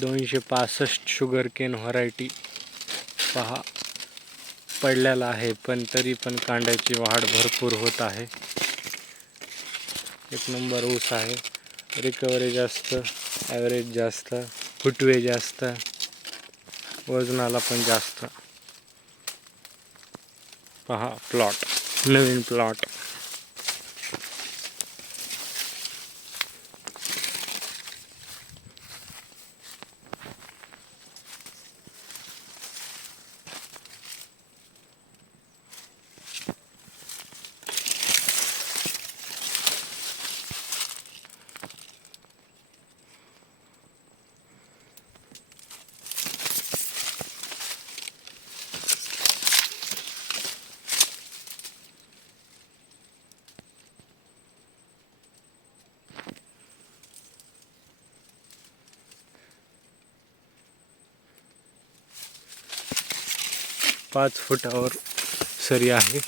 दोनशे पासष्ट sugar cane variety पहा. पडलेला आहे पण तरी पण कांड्याची वाढ भरपूर होत आहे. एक नंबर ऊस आहे. रिकव्हरी जास्त ॲव्हरेज जास्त फुटवे जास्त वजनाला पण जास्त. पहा प्लॉट नवीन प्लॉट पाच और सरिया आहे.